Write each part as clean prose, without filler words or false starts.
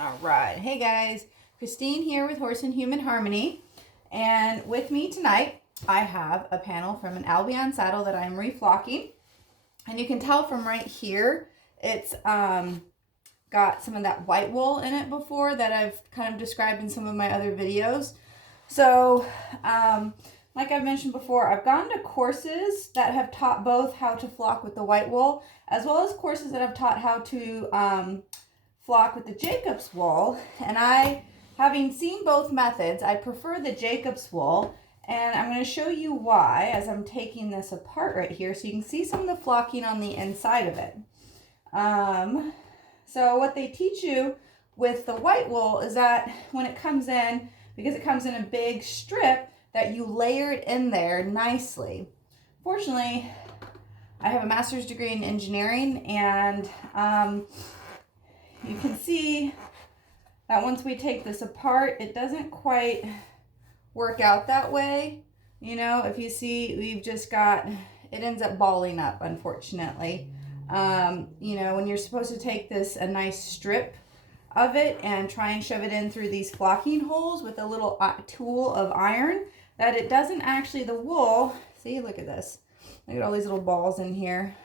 All right. Hey guys, Christine here with Horse and Human Harmony. And with me tonight, I have a panel from an Albion saddle that I'm reflocking. And you can tell from right here, it's got some of that white wool in it before that I've kind of described in some of my other videos. So, like I've mentioned before, I've gone to courses that have taught both how to flock with the white wool, as well as courses that have taught how to flock with the Jacobs wool. And having seen both methods, I prefer the Jacobs wool. And I'm going to show you why as I'm taking this apart right here so you can see some of the flocking on the inside of it. So what they teach you with the white wool is that when it comes in, because it comes in a big strip, that you layer it in there nicely. Fortunately, I have a master's degree in engineering, and you can see that once we take this apart, it doesn't quite work out that way. You know, if you see, we've just got, it ends up balling up, unfortunately. You know, when you're supposed to take a nice strip of it and try and shove it in through these flocking holes with a little tool of iron, that it doesn't actually, the wool, see, look at this. Look at all these little balls in here.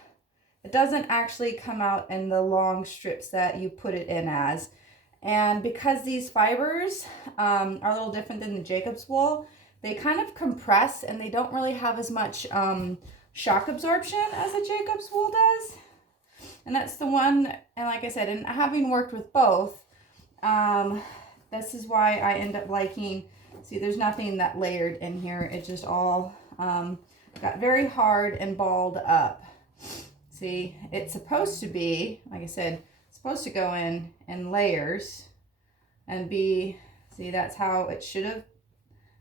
It doesn't actually come out in the long strips that you put it in as. And because these fibers are a little different than the Jacobs wool, they kind of compress and they don't really have as much shock absorption as the Jacobs wool does. And that's the one, and like I said, and having worked with both, this is why I end up liking, see, there's nothing that layered in here. It just all got very hard and balled up. See, it's supposed to be, like I said, it's supposed to go in layers and be, see, that's how it should have.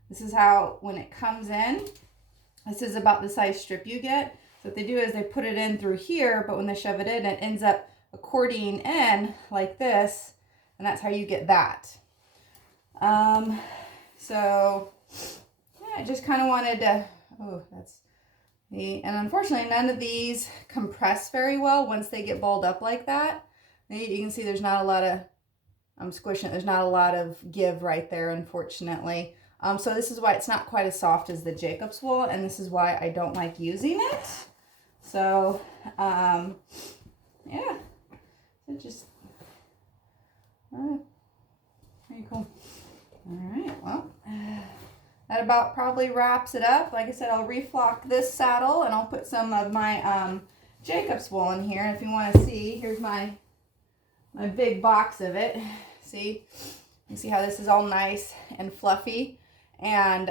This is how, when it comes in, this is about the size strip you get. So what they do is they put it in through here, but when they shove it in, it ends up accordioning in like this, and that's how you get that. So yeah, I just kind of wanted to, and unfortunately none of these compress very well once they get balled up like that. You can see there's not a lot of, I'm squishing it, there's not a lot of give right there, unfortunately. So this is why it's not quite as soft as the Jacobs wool, and this is why I don't like using it. So, yeah, so just, very cool. All right, well, that about probably wraps it up. Like I said, I'll reflock this saddle, and I'll put some of my Jacobs wool in here. And if you want to see, here's my big box of it. See, you see how this is all nice and fluffy. And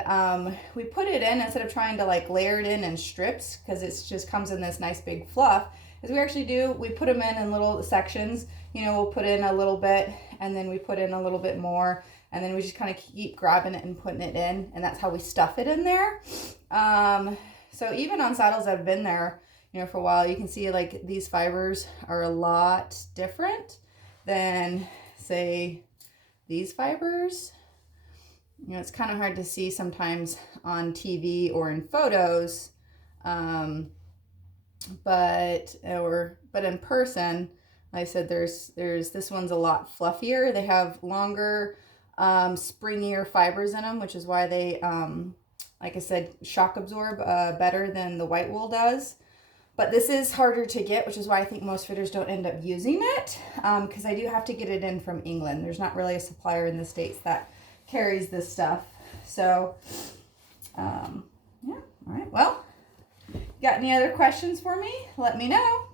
we put it in, instead of trying to like layer it in strips, because it just comes in this nice big fluff, as we actually do, we put them in little sections. You know, we'll put in a little bit, and then we put in a little bit more, and then we just kind of keep grabbing it and putting it in, and that's how we stuff it in there. So even on saddles that have been there, you know, for a while, you can see like these fibers are a lot different than, say, these fibers. You know, it's kind of hard to see sometimes on TV or in photos, but in person, like I said, there's this one's a lot fluffier. They have longer, springier fibers in them, which is why they, like I said, shock absorb better than the white wool does. But this is harder to get, which is why I think most fitters don't end up using it, because I do have to get it in from England. There's not really a supplier in the States that carries this stuff. So yeah, all right, well, got any other questions for me? Let me know.